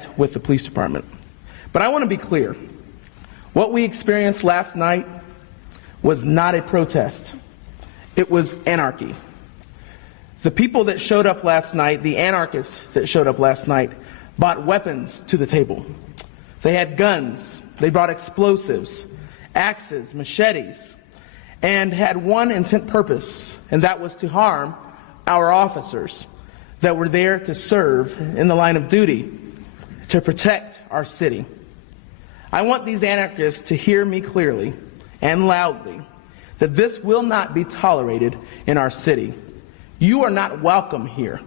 met with the police department. But I want to be clear. What we experienced last night was not a protest. It was anarchy. The people that showed up last night, the anarchists that showed up last night, brought weapons to the table. They had guns, they brought explosives, axes, machetes, and had one intent purpose, and that was to harm our officers that were there to serve in the line of duty to protect our city. I want these anarchists to hear me clearly and loudly that this will not be tolerated in our city. You are not welcome here.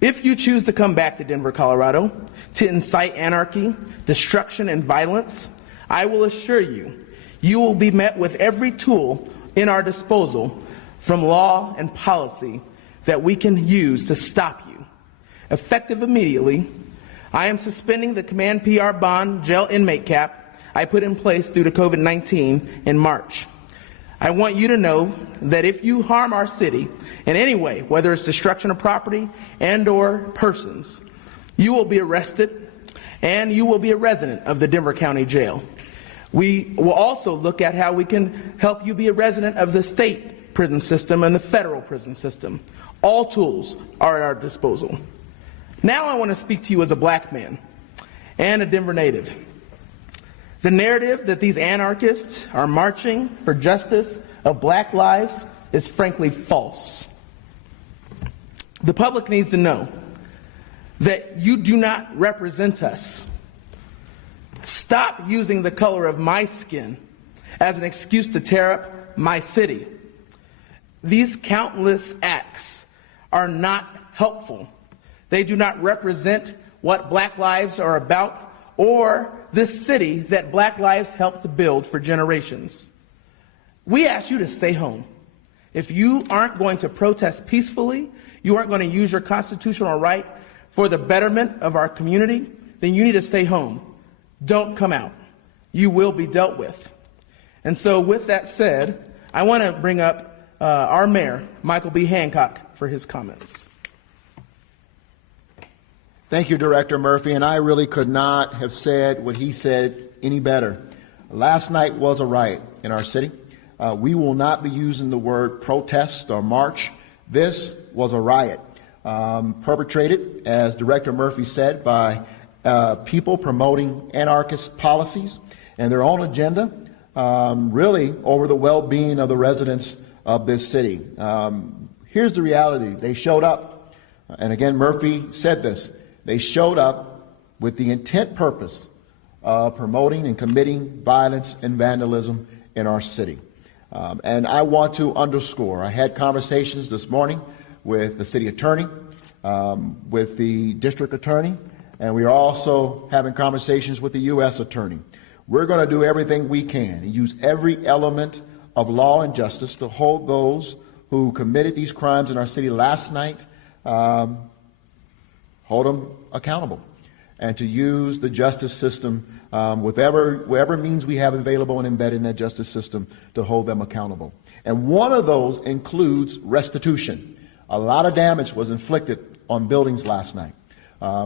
If you choose to come back to Denver, Colorado, to incite anarchy, destruction, and violence, I will assure you, you will be met with every tool in our disposal from law and policy that we can use to stop you. Effective immediately, I am suspending the command PR bond jail inmate cap I put in place due to COVID-19 in March. I want you to know that if you harm our city in any way, whether it's destruction of property and/or persons, you will be arrested and you will be a resident of the Denver County Jail. We will also look at how we can help you be a resident of the state prison system and the federal prison system. All tools are at our disposal. Now I want to speak to you as a black man and a Denver native. The narrative that these anarchists are marching for justice of black lives is frankly false. The public needs to know that you do not represent us. Stop using the color of my skin as an excuse to tear up my city. These countless acts are not helpful. They do not represent what black lives are about or this city that black lives helped to build for generations. We ask you to stay home. If you aren't going to protest peacefully, you aren't going to use your constitutional right for the betterment of our community, then you need to stay home. Don't come out. You will be dealt with. And so with that said, I want to bring up our mayor, Michael B. Hancock, for his comments. Thank you, Director Murphy, and I really could not have said what he said any better. Last night was a riot in our city. We will not be using the word protest or march. This was a riot perpetrated, as Director Murphy said, by people promoting anarchist policies and their own agenda, really over the well-being of the residents of this city. Here's the reality. They showed up, and again, Murphy said this. They showed up with the intent purpose of promoting and committing violence and vandalism in our city. And I want to underscore, I had conversations this morning with the city attorney, with the district attorney, and we are also having conversations with the U.S. attorney. We're going to do everything we can and use every element of law and justice to hold those who committed these crimes in our city last night, hold them accountable, and to use the justice system, whatever means we have available and embedded in that justice system to hold them accountable. And one of those includes restitution. A lot of damage was inflicted on buildings last night,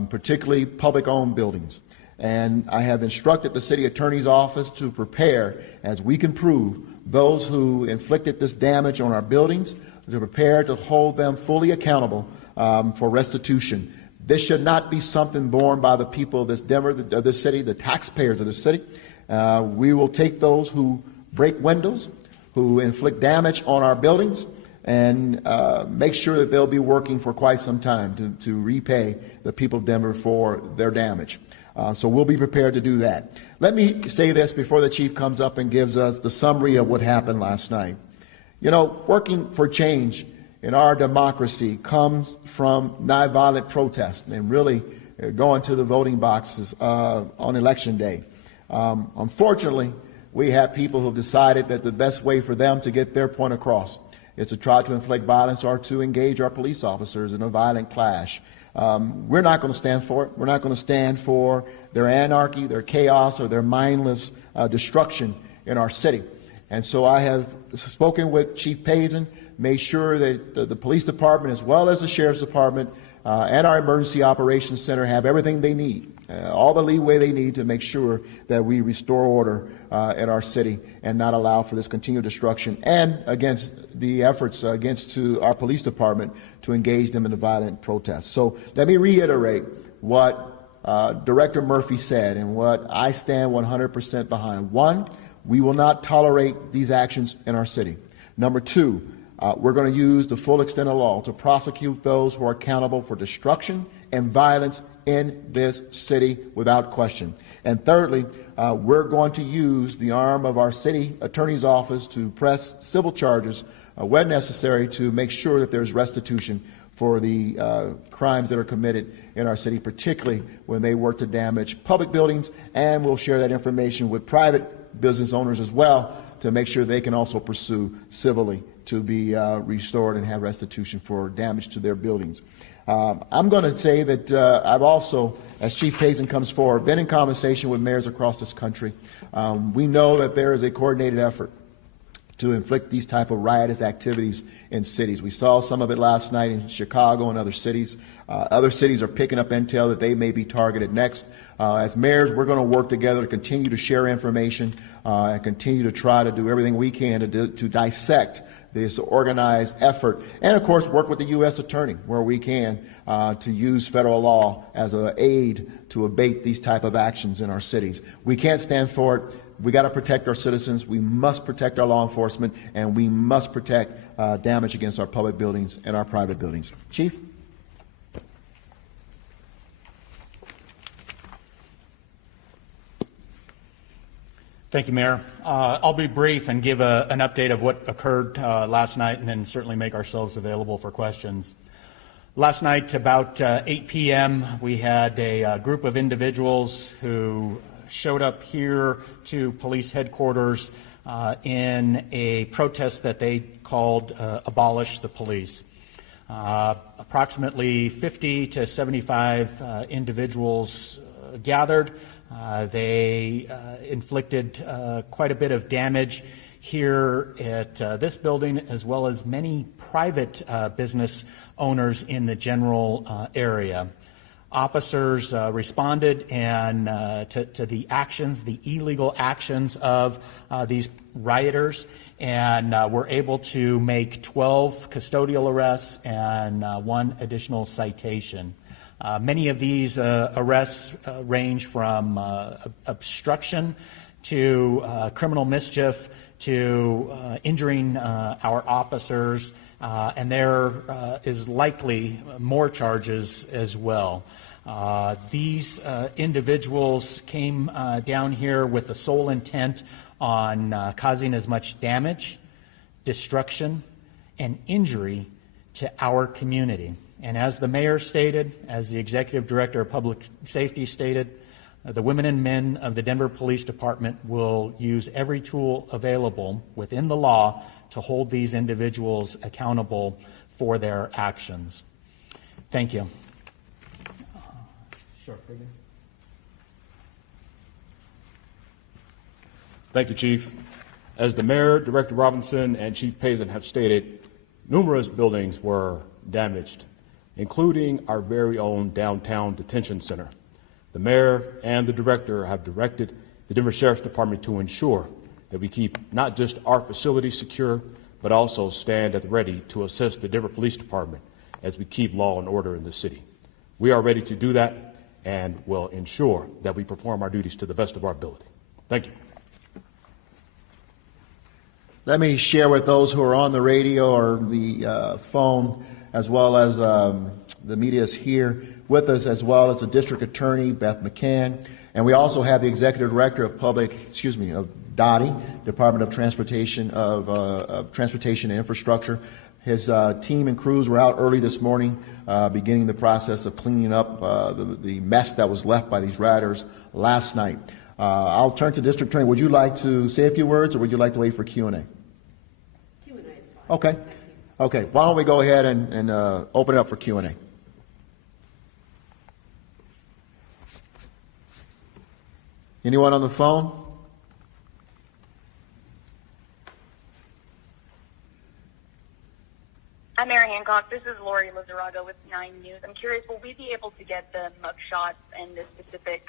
particularly public-owned buildings. And I have instructed the city attorney's office to prepare, as we can prove, those who inflicted this damage on our buildings, to prepare to hold them fully accountable for restitution. This should not be something borne by the people of this Denver, of this city, the taxpayers of this city. We will take those who break windows, who inflict damage on our buildings, and make sure that they'll be working for quite some time to repay the people of Denver for their damage. So we'll be prepared to do that. Let me say this before the chief comes up and gives us the summary of what happened last night. You know, working for change in our democracy comes from nonviolent protest and really going to the voting boxes on election day. Unfortunately, we have people who have decided that the best way for them to get their point across is to try to inflict violence or to engage our police officers in a violent clash. We're not going to stand for it. We're not going to stand for their anarchy, their chaos, or their mindless destruction in our city. And so I have spoken with Chief Payson, made sure that the police department as well as the sheriff's department and our Emergency Operations Center have everything they need, all the leeway they need to make sure that we restore order in our city and not allow for this continued destruction, and against the efforts against our police department to engage them in the violent protests. So let me reiterate what Director Murphy said and what I stand 100% behind. One, we will not tolerate these actions in our city. Number two, we're going to use the full extent of law to prosecute those who are accountable for destruction and violence in this city without question. And thirdly, we're going to use the arm of our city attorney's office to press civil charges when necessary to make sure that there's restitution for the crimes that are committed in our city, particularly when they work to damage public buildings, and we'll share that information with private business owners as well to make sure they can also pursue civilly to be restored and have restitution for damage to their buildings. I'm going to say that I've also, as Chief Payson comes forward, been in conversation with mayors across this country. We know that there is a coordinated effort to inflict these type of riotous activities in cities. We saw some of it last night in Chicago and other cities. Other cities are picking up intel that they may be targeted next. As mayors, we're going to work together to continue to share information and continue to try to do everything we can to dissect this organized effort, and of course work with the U.S. Attorney where we can to use federal law as an aid to abate these type of actions in our cities. We can't stand for it. We got to protect our citizens. We must protect our law enforcement, and we must protect damage against our public buildings and our private buildings. Chief? Thank you, Mayor. I'll be brief and give an update of what occurred last night, and then certainly make ourselves available for questions. Last night, about 8 p.m., we had a group of individuals who showed up here to police headquarters in a protest that they called Abolish the Police. Approximately 50 to 75 individuals gathered. They inflicted quite a bit of damage here at this building, as well as many private business owners in the general area. Officers responded and to the actions, the illegal actions of these rioters, and were able to make 12 custodial arrests and 1 additional citation. Many of these arrests range from obstruction to criminal mischief to injuring our officers, and there is likely more charges as well. These individuals came down here with the sole intent on causing as much damage, destruction, and injury to our community. And as the mayor stated, as the executive director of public safety stated, the women and men of the Denver Police Department will use every tool available within the law to hold these individuals accountable for their actions. Thank you. Thank you, Chief. As the mayor, Director Robinson, and Chief Payson have stated, numerous buildings were damaged, including our very own downtown detention center. The mayor and the director have directed the Denver Sheriff's Department to ensure that we keep not just our facilities secure, but also stand at the ready to assist the Denver Police Department as we keep law and order in the city. We are ready to do that and will ensure that we perform our duties to the best of our ability. Thank you. Let me share with those who are on the radio or the phone, as well as the media is here with us, as well as the District Attorney, Beth McCann. And we also have the Executive Director of of DOTI, Department of Transportation and Infrastructure. His team and crews were out early this morning, beginning the process of cleaning up the mess that was left by these rioters last night. I'll turn to District Attorney. Would you like to say a few words, or would you like to wait for Q&A? Q&A is fine. Okay. Okay. Why don't we go ahead and open it up for Q&A? Anyone on the phone? I'm Mary Hancock, This is Lori Lizarraga with 9 News. I'm curious, will we be able to get the mugshots and the specific